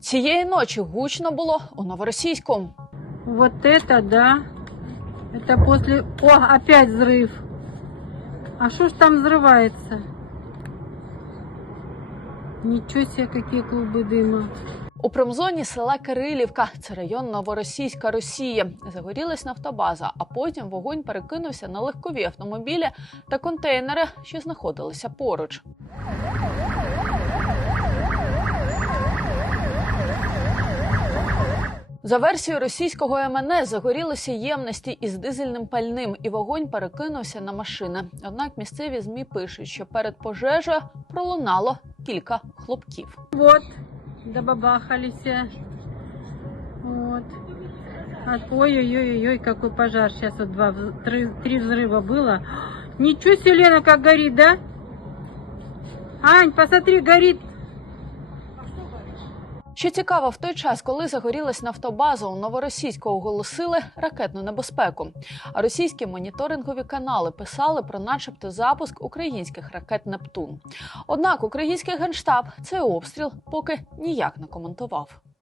Цієї ночі гучно було у новоросійську. Вот это да. Это после... О, опять взрыв. А что ж там взрывается? Ничего себе, какие клубы дыма. У промзоні села Кирилівка, це район Новоросійська Росія. Загорілась нафтобаза, а потім вогонь перекинувся на легкові автомобілі та контейнери, що знаходилися поруч. За версією російського МНС загорілися ємності із дизельним пальним, і вогонь перекинувся на машини. Однак місцеві змі пишуть, що перед пожежею пролунало кілька хлопків. Вот, добабахались. Вот. А- Ой-ой-ой-ой, какой пожар. Сейчас вот два, три, три взрыва было. Ничего себе, Лена, как горит, да? Ань, посмотри, горит. Що цікаво, в той час, коли загорілась нафтобаза, у новоросійську оголосили ракетну небезпеку. А російські моніторингові канали писали про, начебто, запуск українських ракет Нептун. Однак український генштаб цей обстріл поки ніяк не коментував.